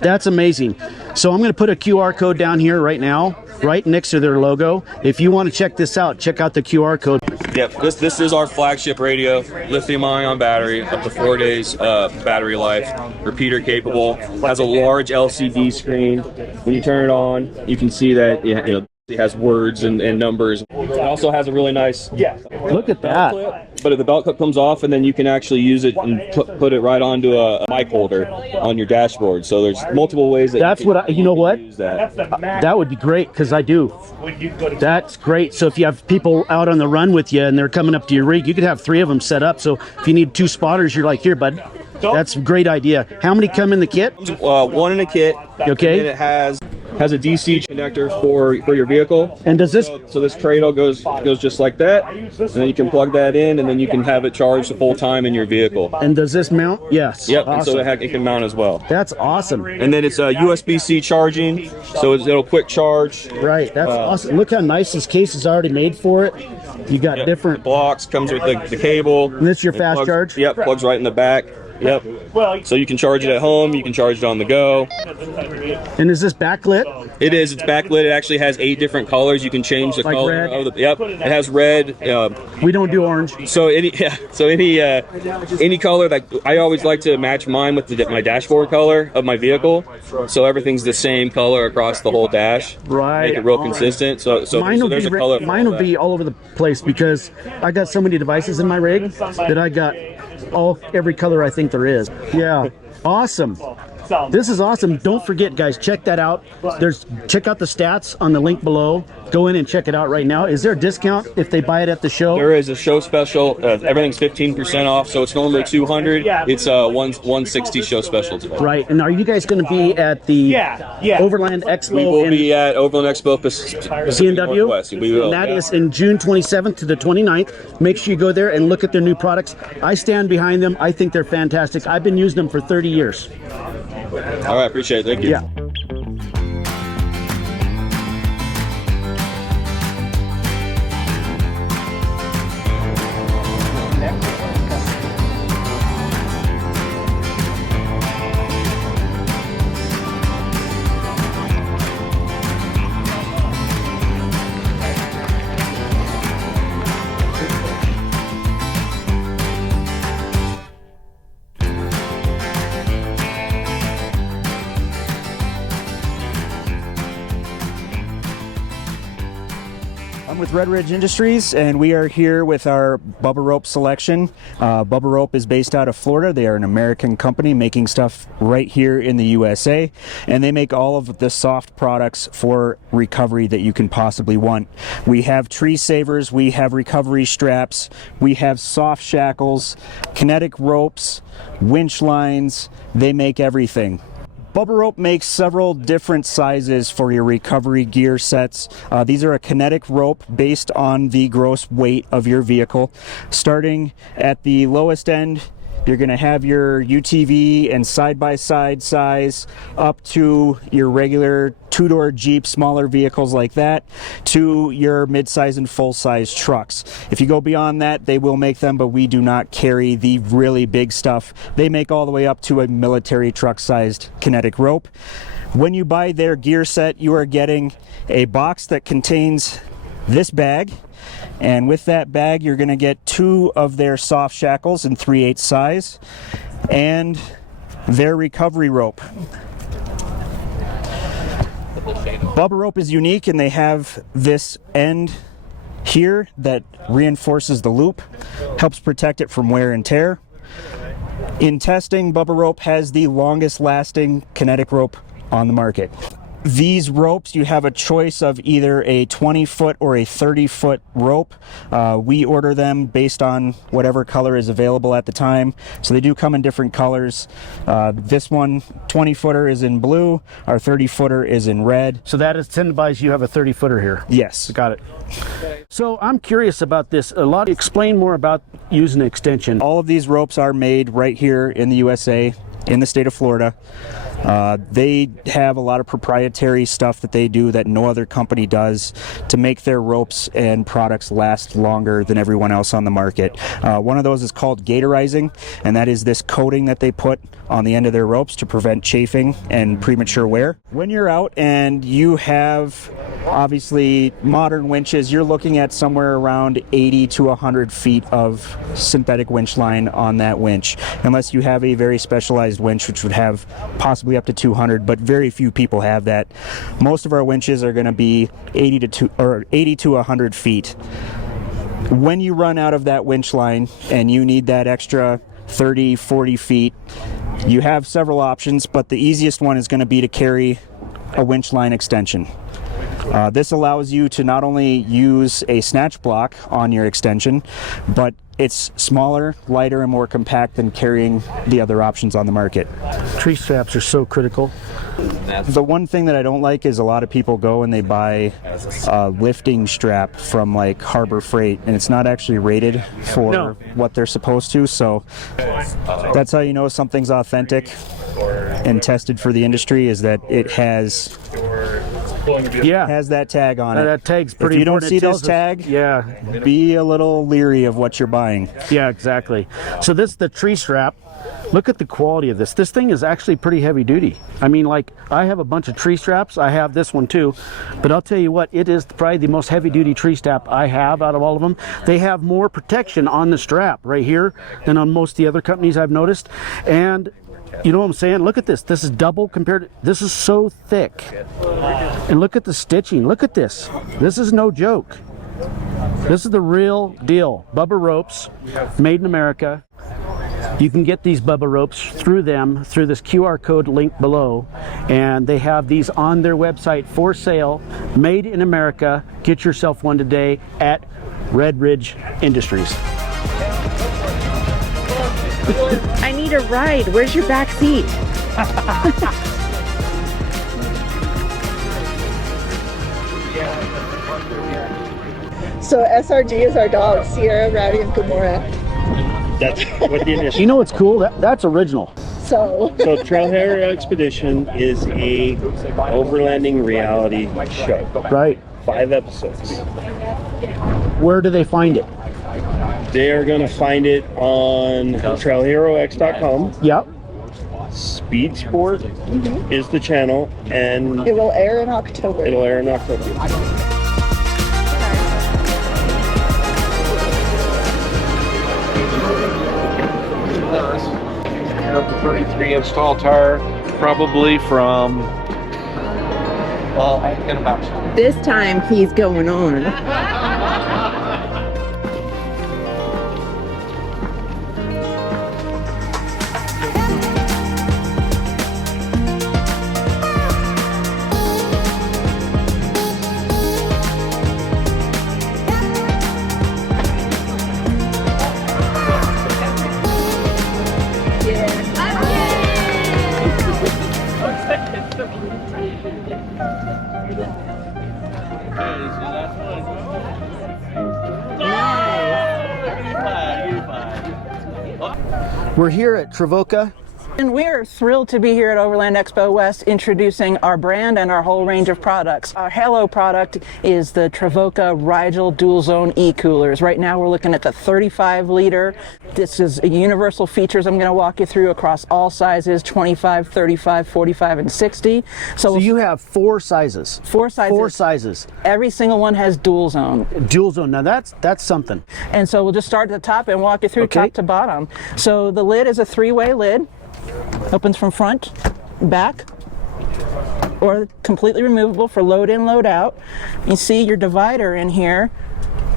That's amazing. So I'm going to put a QR code down here right now, right next to their logo. If you want to check this out, check out the QR code. Yep, this is our flagship radio, lithium-ion battery, up to 4 days battery life, repeater capable, has a large LCD screen. When you turn it on, you can see that it has words and numbers. It also has a really nice look at that. Clip, but if the belt clip comes off, and then you can actually use it and put it right onto a mic holder on your dashboard. So there's multiple ways that you know what? Use that. That would be great, because I do. That's great. So if you have people out on the run with you and they're coming up to your rig, you could have 3 of them set up. So if you need 2 spotters, you're like, here, bud. That's a great idea. How many come in the kit? 1 in a kit. Okay. And it has a DC connector for your vehicle. And does this? So this cradle goes just like that, and then you can plug that in, and then you can have it charged the full time in your vehicle. And does this mount? Yes. Yep. Awesome. And so it can mount as well. That's awesome. And then it's a USB-C charging, so it'll quick charge. Right. That's awesome. Look how nice this case is already made for it. You got different blocks. Comes with the cable. And this is your fast charge? Yep. Plugs right in the back. Yep. So you can charge it at home, you can charge it on the go. And is this backlit? It is. It's backlit. It actually has 8 different colors. You can change the color of the. Yep. It has red. We don't do orange. So any color that I always like to match mine with my dashboard color of my vehicle. So everything's the same color across the whole dash. Right. Make it real consistent. So there's a color. Mine will be all over the place, because I got so many devices in my rig that I got every color I think there is. Yeah. Awesome. This is awesome. Don't forget, guys, check that out. Check out the stats on the link below. Go in and check it out right now. Is there a discount if they buy it at the show? There is a show special. Everything's 15% off, so it's normally $200. It's a $160 show special today. Right. And are you guys going to be at the Overland Expo? We will be at Overland Expo Pacific Northwest. We will. And that is in June 27th to the 29th. Make sure you go there and look at their new products. I stand behind them. I think they're fantastic. I've been using them for 30 years. All right, appreciate it. Thank you. Yeah. With Red Ridge Industries, and we are here with our Bubba Rope selection. Bubba Rope is based out of Florida. They are an American company making stuff right here in the USA, and they make all of the soft products for recovery that you can possibly want. We have tree savers, we have recovery straps, we have soft shackles, kinetic ropes, winch lines. They make everything. Bubba Rope makes several different sizes for your recovery gear sets. These are a kinetic rope based on the gross weight of your vehicle. Starting at the lowest end, you're going to have your UTV and side-by-side size up to your regular two-door Jeep, smaller vehicles like that, to your mid-size and full-size trucks. If you go beyond that, they will make them, but we do not carry the really big stuff. They make all the way up to a military truck-sized kinetic rope. When you buy their gear set, you are getting a box that contains this bag. And with that bag, you're going to get 2 of their soft shackles in 3/8 size and their recovery rope. Bubba Rope is unique, and they have this end here that reinforces the loop, helps protect it from wear and tear. In testing, Bubba Rope has the longest lasting kinetic rope on the market. These ropes, you have a choice of either a 20-foot or a 30-foot rope. We order them based on whatever color is available at the time. So they do come in different colors. This one, 20-footer, is in blue. Our 30-footer is in red. So that is 10 buys. You have a 30-footer here. Yes. Got it. So I'm curious about this. Explain more about using an extension. All of these ropes are made right here in the USA, in the state of Florida. They have a lot of proprietary stuff that they do that no other company does to make their ropes and products last longer than everyone else on the market. One of those is called gatorizing, and that is this coating that they put on the end of their ropes to prevent chafing and premature wear. When you're out and you have obviously modern winches, you're looking at somewhere around 80 to 100 feet of synthetic winch line on that winch, unless you have a very specialized winch which would have possibly up to 200, but very few people have that. Most of our winches are going to be 80 to 100 feet. When you run out of that winch line and you need that extra 30, 40 feet, you have several options, but the easiest one is going to be to carry a winch line extension. This allows you to not only use a snatch block on your extension, but it's smaller, lighter, and more compact than carrying the other options on the market. Tree straps are so critical. The one thing that I don't like is a lot of people go and they buy a lifting strap from like Harbor Freight, and it's not actually rated for what they're supposed to, so that's how you know something's authentic and tested for the industry, is that it has that tag on it. That tag's pretty If you don't important. see this tag, be a little leery of what you're buying. Yeah, exactly. So this is the tree strap. Look at the quality of this. This thing is actually pretty heavy duty. I mean, like, I have a bunch of tree straps. I have this one too, but I'll tell you what, it is probably the most heavy duty tree strap I have out of all of them. They have more protection on the strap right here than on most of the other companies I've noticed. And you know what I'm saying? Look at this. This is double compared to, this is so thick. And look at the stitching. Look at this. This is no joke. This is the real deal. Bubba Ropes, made in America. You can get these Bubba Ropes through them, through this QR code link below, and they have these on their website for sale, made in America. Get yourself one today at Red Ridge Industries. I need a ride. Where's your back seat? So SRG is our dog, Sierra, Rowdy, and Gamora. That's what the initial. You know what's cool? That's original. So Trailhead Expedition is a overlanding reality show. Right. 5 episodes. Where do they find it? They are going to find it on trailherox.com. Yep. Speed Sport is the channel, and it will air in October. It'll air in October. 33-inch tall tire, probably from, well, in about. This time he's going on. We're here at Travoka. And we're thrilled to be here at Overland Expo West introducing our brand and our whole range of products. Our Halo product is the Travoka Rigel Dual Zone E-Coolers. Right now we're looking at the 35 liter. This is universal features I'm going to walk you through across all sizes, 25, 35, 45, and 60. So you have 4 sizes. 4 sizes. 4 sizes. Every single one has dual zone. Dual zone, now that's something. And so we'll just start at the top and walk you through top to bottom. So the lid is a 3-way lid. Opens from front, back, or completely removable for load in, load out. You see your divider in here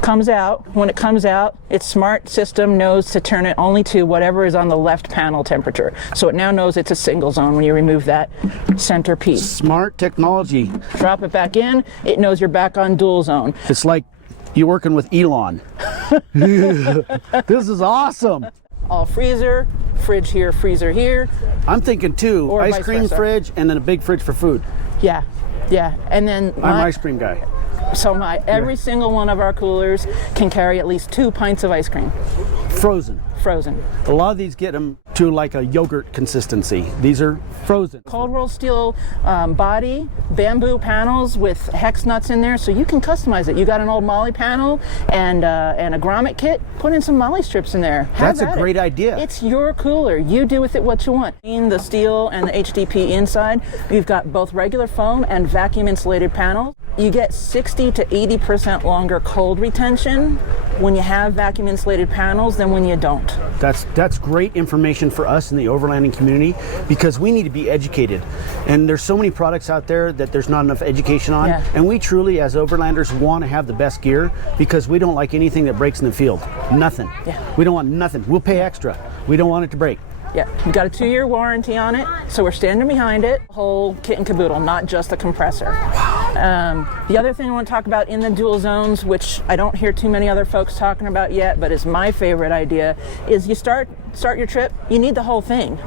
comes out. When it comes out, its smart system knows to turn it only to whatever is on the left panel temperature. So it now knows it's a single zone when you remove that center piece. Smart technology. Drop it back in, it knows you're back on dual zone. It's like you're working with Elon. This is awesome. All freezer, fridge here, freezer here. I'm thinking too, or ice cream fridge and then a big fridge for food. Yeah, yeah. And then I'm an ice cream guy. So every single one of our coolers can carry at least 2 pints of ice cream. Frozen. Frozen. A lot of these get them to like a yogurt consistency. These are frozen. Cold roll steel body, bamboo panels with hex nuts in there, so you can customize it. You got an old molly panel and a grommet kit, put in some molly strips in there. That's a great idea. It's your cooler. You do with it what you want. In the steel and the HDP inside, you've got both regular foam and vacuum insulated panels. You get 60 to 80% longer cold retention when you have vacuum insulated panels than when you don't. That's great information for us in the overlanding community because we need to be educated. And there's so many products out there that there's not enough education on. Yeah. And we truly, as overlanders, want to have the best gear because we don't like anything that breaks in the field. Nothing. Yeah. We don't want nothing. We'll pay extra. We don't want it to break. Yeah, we got a 2-year warranty on it, so we're standing behind it. Whole kit and caboodle, not just the compressor. The other thing I want to talk about in the dual zones, which I don't hear too many other folks talking about yet, but is my favorite idea, is you start your trip, you need the whole thing.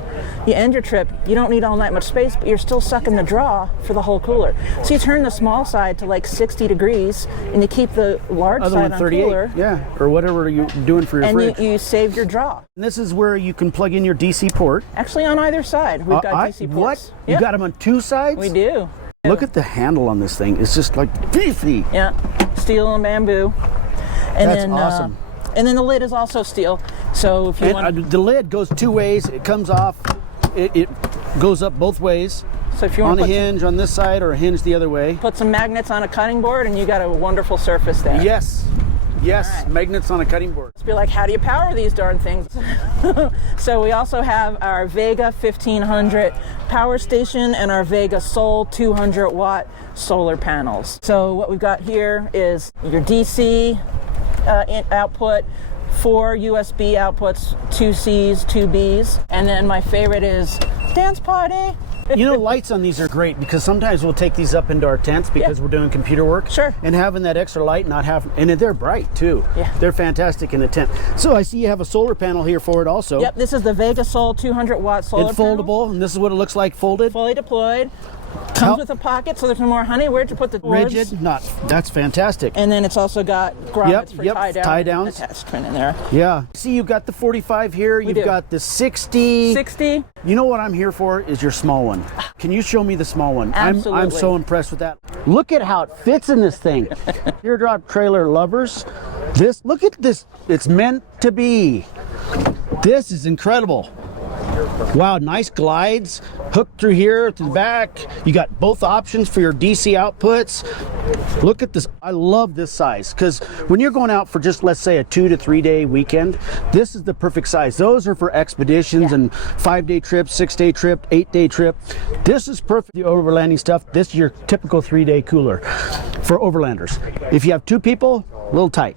You end your trip, you don't need all that much space, but you're still sucking the draw for the whole cooler. So you turn the small side to like 60 degrees, and you keep the large side on 38, cooler. Yeah, or whatever you're doing for your fridge. And you save your draw. And this is where you can plug in your DC port. Actually, on either side, we've got DC ports. What? You got them on 2 sides? We do. Look at the handle on this thing. It's just like beefy. Yeah, steel and bamboo. And That's then, awesome. And then the lid is also steel. So if you want, the lid goes 2 ways. It comes off. It goes up both ways. So if you on want a hinge on this side or a hinge the other way. Put some magnets on a cutting board, and you got a wonderful surface there. Yes. Yes, right. Magnets on a cutting board. Let's be like, how do you power these darn things? So we also have our Vega 1500 power station and our Vega Sol 200 watt solar panels. So what we've got here is your DC output 4 USB outputs, 2 C's, 2 B's, and then my favorite is dance party. You know, lights on these are great because sometimes we'll take these up into our tents because we're doing computer work. Sure. And having that extra light, and they're bright too. Yeah. They're fantastic in a tent. So I see you have a solar panel here for it also. Yep, this is the Vega Sol 200 watt solar It's panel. foldable, and this is what it looks like folded. Fully deployed. Comes with a pocket, so there's no more honey. Where'd you put the boards? Rigid, that's fantastic. And then it's also got grommets for tie downs. Attachment in there. Yeah. See, you've got the 45 here. You've got the 60. 60. You know what I'm here for is your small one. Can you show me the small one? Absolutely. I'm so impressed with that. Look at how it fits in this thing. Teardrop trailer lovers. Look at this. It's meant to be. This is incredible. Wow, nice glides, hooked through here to the back. You got both options for your DC outputs. Look at this. I love this size because when you're going out for just, let's say, a 2 to 3 day weekend, this is the perfect size. Those are for expeditions and 5-day trips, 6-day trip, 8-day trip. This is perfect. The overlanding stuff. This is your typical 3-day cooler for overlanders. If you have 2 people, a little tight.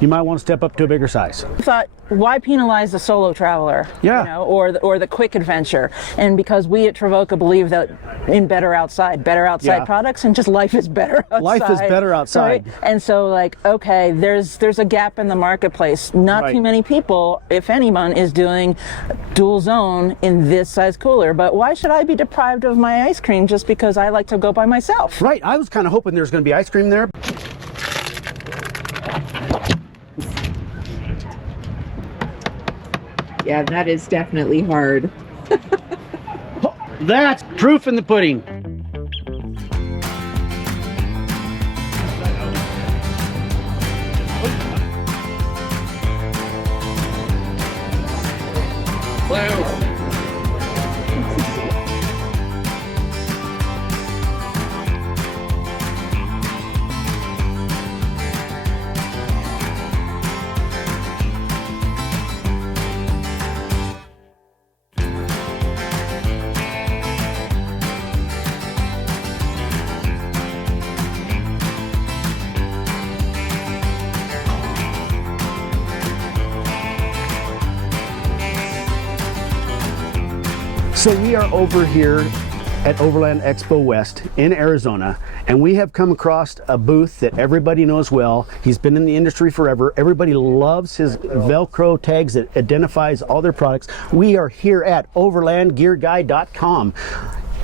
You might want to step up to a bigger size. I thought, why penalize the solo traveler? Yeah. You know, or the quick adventure? And because we at Travoka believe that in better outside products, and just life is better outside. Life is better outside. Right? And so, like, okay, there's a gap in the marketplace. Not too many people, if anyone, is doing dual zone in this size cooler. But why should I be deprived of my ice cream just because I like to go by myself? Right. I was kind of hoping there's going to be ice cream there. Yeah, that is definitely hard. That's proof in the pudding. So we are over here at Overland Expo West in Arizona, and we have come across a booth that everybody knows well. He's been in the industry forever. Everybody loves his Velcro tags that identifies all their products. We are here at OverlandGearGuy.com.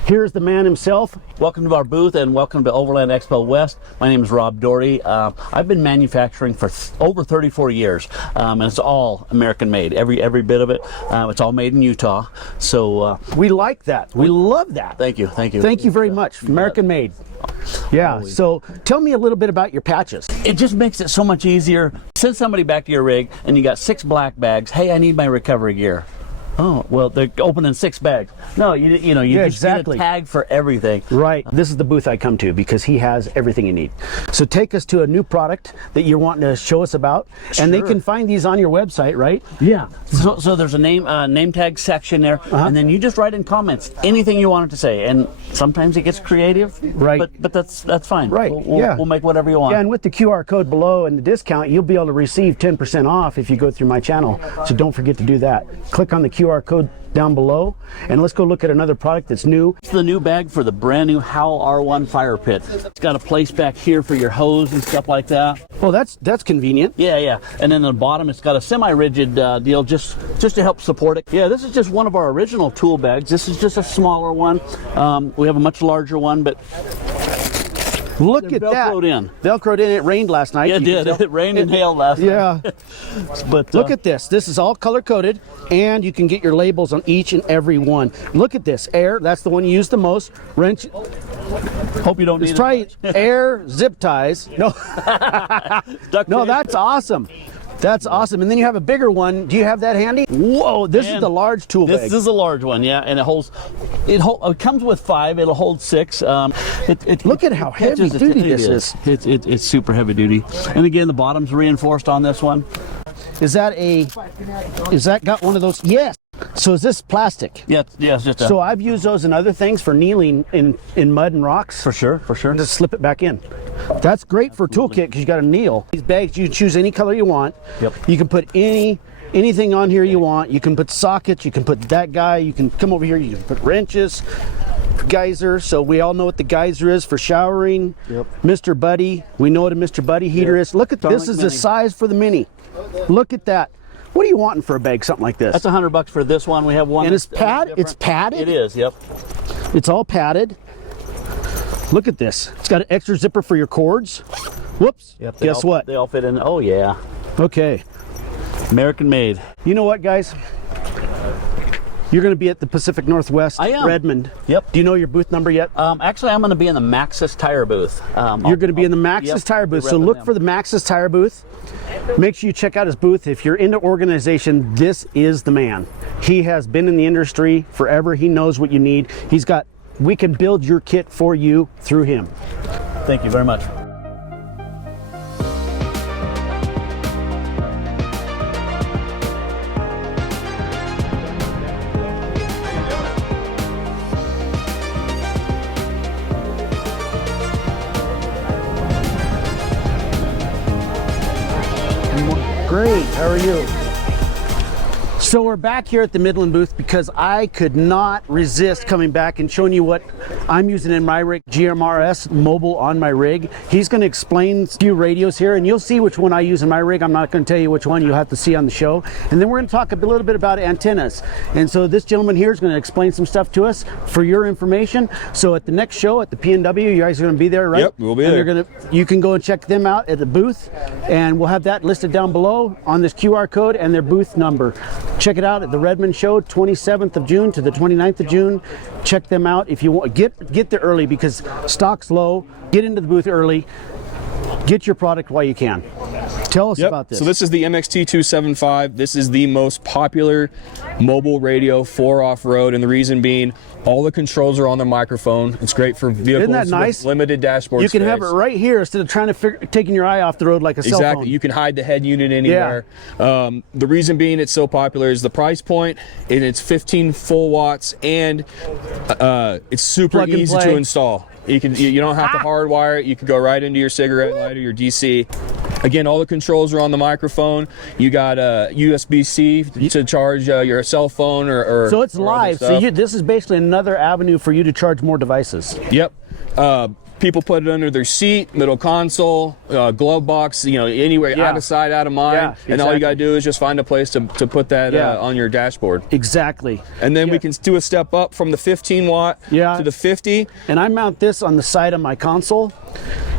Here's the man himself. Welcome to our booth and welcome to Overland Expo West. My name is Rob Doherty. I've been manufacturing for over 34 years, and it's all American made. Every bit of it. It's all made in Utah. So we like that. We love that. Thank you. Thank you. Thank you very much. American made. Yeah. Always. So tell me a little bit about your patches. It just makes it so much easier. Send somebody back to your rig and you got 6 black bags. Hey, I need my recovery gear. Oh, well, they're opening 6 bags. No, you just get a tag for everything. Right. This is the booth I come to because he has everything you need. So take us to a new product that you're wanting to show us about, and they can find these on your website, right? Yeah. So there's a name tag section there, and then you just write in comments anything you want it to say, and sometimes it gets creative. Right. But that's fine. Right. We'll make whatever you want. Yeah, and with the QR code below and the discount, you'll be able to receive 10% off if you go through my channel. So don't forget to do that. Click on the QR code down below, and let's go look at another product that's new. It's the new bag for the brand new Howl R1 fire pit. It's got a place back here for your hose and stuff like that. Well, that's convenient. Yeah. And then on the bottom, it's got a semi-rigid deal just to help support it. Yeah, this is just one of our original tool bags. This is just a smaller one. We have a much larger one, but look at that. Velcroed in. Velcroed in. It rained last night. Yeah, it did. It rained and hailed last night. Yeah. But look at this. This is all color coded, and you can get your labels on each and every one. Look at this. Air. That's the one you use the most. Wrench. Hope you don't need it. Try air zip ties. No. No, that's awesome. That's awesome. And then you have a bigger one. Do you have that handy? Whoa, this is the large tool bag. This is a large one, yeah, and it comes with 5. It'll hold 6. Look at how heavy duty this is. It's super heavy duty. And again, the bottom's reinforced on this one. Is that got one of those? Yes. So is this plastic? Yeah, it's just a... So I've used those in other things for kneeling in mud and rocks. For sure, for sure. And just slip it back in. That's great for a toolkit because you got to kneel. These bags, you choose any color you want. Yep. You can put anything on here you want. You can put sockets, you can put that guy, you can come over here, you can put wrenches, geyser. So we all know what the geyser is for showering. Yep. Mr. Buddy, we know what a Mr. Buddy heater is. Look at this, is the size for the Mini. Look at that. What are you wanting for a bag, something like this? That's $100 for this one. We have one. And it's padded? It's padded? It is, yep. It's all padded. Look at this. It's got an extra zipper for your cords. Whoops. Yep, Guess what? They all fit in. Oh, yeah. Okay. American made. You know what, guys? You're going to be at the Pacific Northwest, I am. Redmond. Yep. Do you know your booth number yet? Actually, I'm going to be in the Maxxis tire booth. You're going to be in the Maxxis tire booth. So look for the Maxxis tire booth. Make sure you check out his booth. If you're into organization, this is the man. He has been in the industry forever. He knows what you need. We can build your kit for you through him. Thank you very much. Great, how are you? So we're back here at the Midland booth because I could not resist coming back and showing you what I'm using in my rig, GRMS mobile on my rig. He's going to explain a few radios here and you'll see which one I use in my rig. I'm not going to tell you which one, you'll have to see on the show. And then we're going to talk a little bit about antennas. And so this gentleman here is going to explain some stuff to us for your information. So at the next show at the PNW, you guys are going to be there, right? Yep, we'll be there. You can go and check them out at the booth and we'll have that listed down below on this QR code and their booth number. Check it out at the Redmond show, 27th of June to the 29th of June. Check them out if you want. Get there early because stock's low. Get into the booth early. Get your product while you can. Tell us about this. So this is the MXT275. This is the most popular mobile radio for off-road, and the reason being, all the controls are on the microphone. It's great for vehicles Isn't that nice? with limited dashboard You can space. have it right here instead of trying to taking your eye off the road like a cell phone. Exactly. You can hide the head unit anywhere. The reason being it's so popular is the price point, and it's 15 full watts, and it's super easy to install. You don't have to hardwire it. You can go right into your cigarette lighter, your DC. Again, all the controls are on the microphone. You got a USB-C to charge your cell phone or so it's live. So this is basically another avenue for you to charge more devices. Yep. People put it under their seat, middle console, glove box, anywhere, out of sight, out of mind. Yeah, exactly. And all you got to do is just find a place to put that on your dashboard. Exactly. And then we can do a step up from the 15 watt to the 50. And I mount this on the side of my console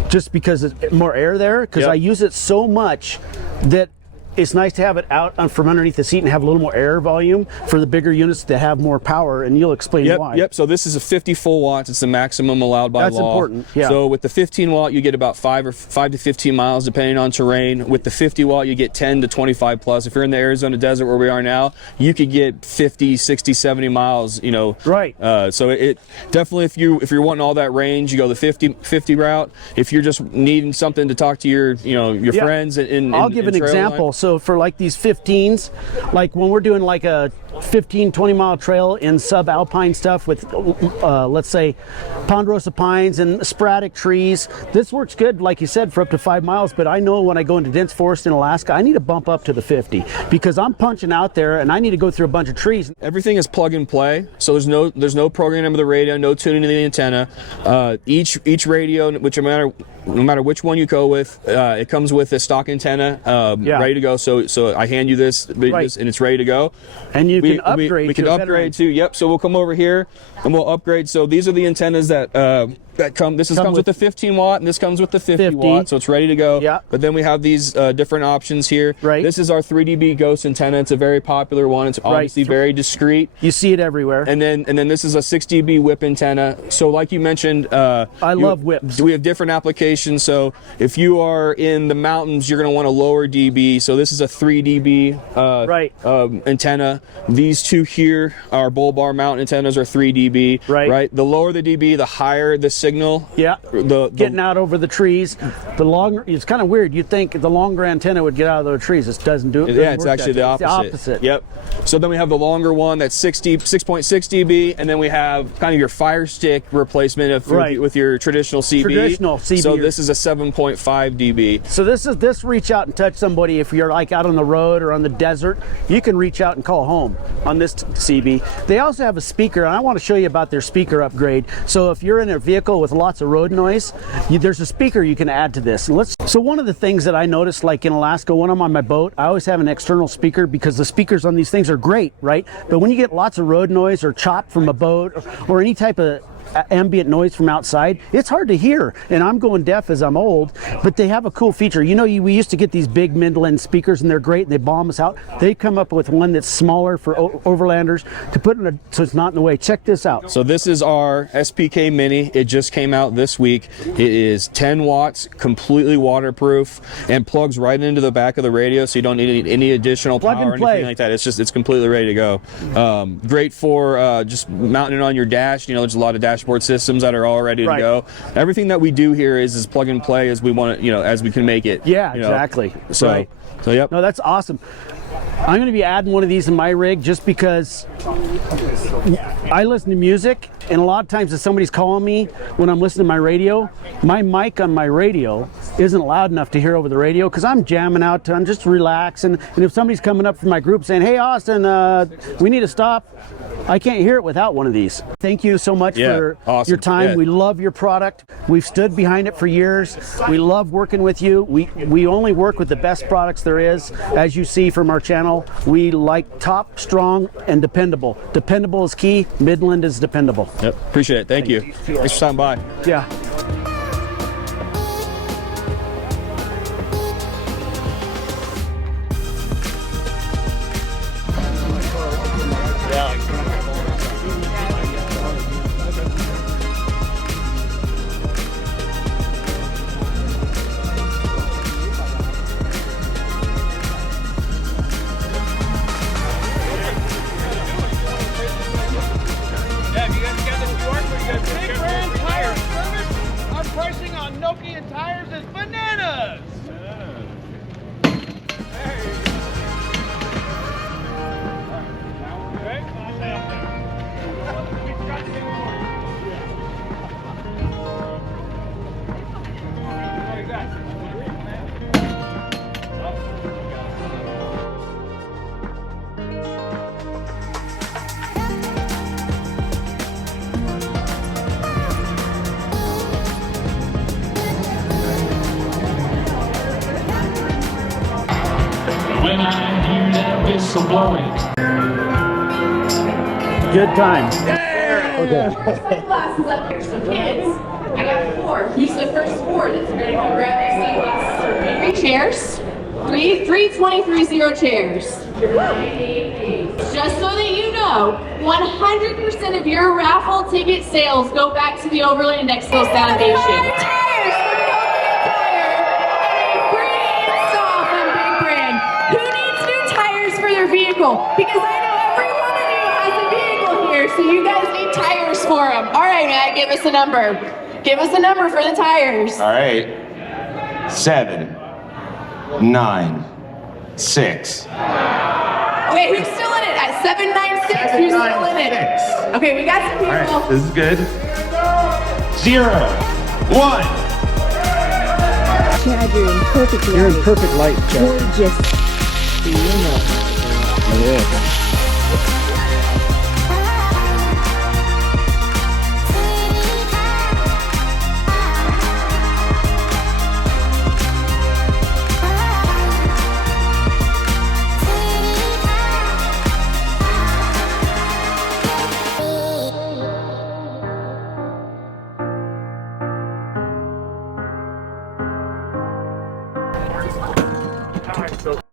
just because it's more air there, because I use it so much that it's nice to have it out from underneath the seat and have a little more air volume for the bigger units that have more power, and you'll explain why. Yep, so this is a 50 full watts. It's the maximum allowed by law. That's important, yeah. So with the 15 watt, you get about 5 to 15 miles, depending on terrain. With the 50 watt, you get 10 to 25 plus. If you're in the Arizona desert where we are now, you could get 50, 60, 70 miles, Right. So it definitely, if you're wanting all that range, you go the 50 route. If you're just needing something to talk to your friends I'll give an example. So for like these 15s, like when we're doing like a 15-20 mile trail in subalpine stuff with let's say ponderosa pines and sporadic trees, this works good, like you said, for up to 5 miles. But I know when I go into dense forest in Alaska, I need to bump up to the 50 because I'm punching out there and I need to go through a bunch of trees. Everything is plug and play, so there's no programming of the radio, no tuning of the antenna. Each radio, no matter which one you go with, it comes with a stock antenna ready to go. So I hand you this, and it's ready to go. And you can upgrade. We can upgrade too. Yep. So we'll come over here and we'll upgrade. So these are the antennas that come. This comes with the 15 watt, and this comes with the 50 watt. So it's ready to go. Yeah. But then we have these different options here. Right. This is our 3dB Ghost antenna. It's a very popular one. It's obviously very discreet. You see it everywhere. And then this is a 6dB whip antenna. So like you mentioned, I love whips. We have different applications. So if you are in the mountains, you're going to want a lower dB. So this is a 3dB antenna. These two here, our bull bar mount antennas, are 3dB. Right. The lower the dB, the higher the signal. Yeah. Getting out over the trees. The longer, it's kind of weird. You'd think the longer antenna would get out of those trees. It doesn't do it. Yeah, it's actually the opposite. It's the opposite. Yep. So then we have the longer one that's 6.6 dB, and then we have kind of your Fire Stick replacement with your traditional CB. So this is a 7.5 dB. So this reach out and touch somebody if you're like out on the road or on the desert. You can reach out and call home on this CB. They also have a speaker, and I want to show you about their speaker upgrade. So if you're in a vehicle with lots of road noise, there's a speaker you can add to this. So one of the things that I noticed, like in Alaska, when I'm on my boat, I always have an external speaker because the speakers on these things are great, right? But when you get lots of road noise or chop from a boat or any type of ambient noise from outside, it's hard to hear, and I'm going deaf as I'm old, but they have a cool feature. You know, we used to get these big Midlands speakers, and they're great, and they bomb us out. They come up with one that's smaller for overlanders to put in so it's not in the way. Check this out. So this is our SPK Mini. It just came out this week. It is 10 watts, completely waterproof, and plugs right into the back of the radio, so you don't need any additional power or anything like that. It's completely ready to go. Great for just mounting it on your dash. You know, there's a lot of dashboard systems that are all ready to go. Everything that we do here is plug and play as we want it, you know, as we can make it. Yeah, exactly. So yep. No, that's awesome. I'm going to be adding one of these in my rig just because I listen to music, and a lot of times if somebody's calling me when I'm listening to my radio, my mic on my radio isn't loud enough to hear over the radio because I'm jamming out, I'm just relaxing, and if somebody's coming up from my group saying, hey Austin, we need to stop, I can't hear it without one of these. Thank you so much for your time. We love your product. We've stood behind it for years. We love working with you. We only work with the best products there is. As you see from our channel, we like top, strong, and dependable. Dependable is key. Midland is dependable. Yep. Appreciate it. Thank you. Thanks for stopping by. Yeah. When I hear that whistle blowing. Good time. Okay. Glasses up here. So kids, I got 4. Who's the first 4 that's going to come grab their sunglasses? 3 chairs. 3 chairs. Just so that you know, 100% of your raffle ticket sales go back to the Overland Expo Foundation. Vehicle, because I know every one of you has a vehicle here, so you guys need tires for them. All right, Matt, give us a number. Give us a number for the tires. All right. 7, 9, 6. Okay, who's still in it? At 796, who's still in it? Okay, we got some people. All right, this is good. 0, 1. Chad, you're in perfect light. You're in perfect light, Chad. Gorgeous. You know. Yeah.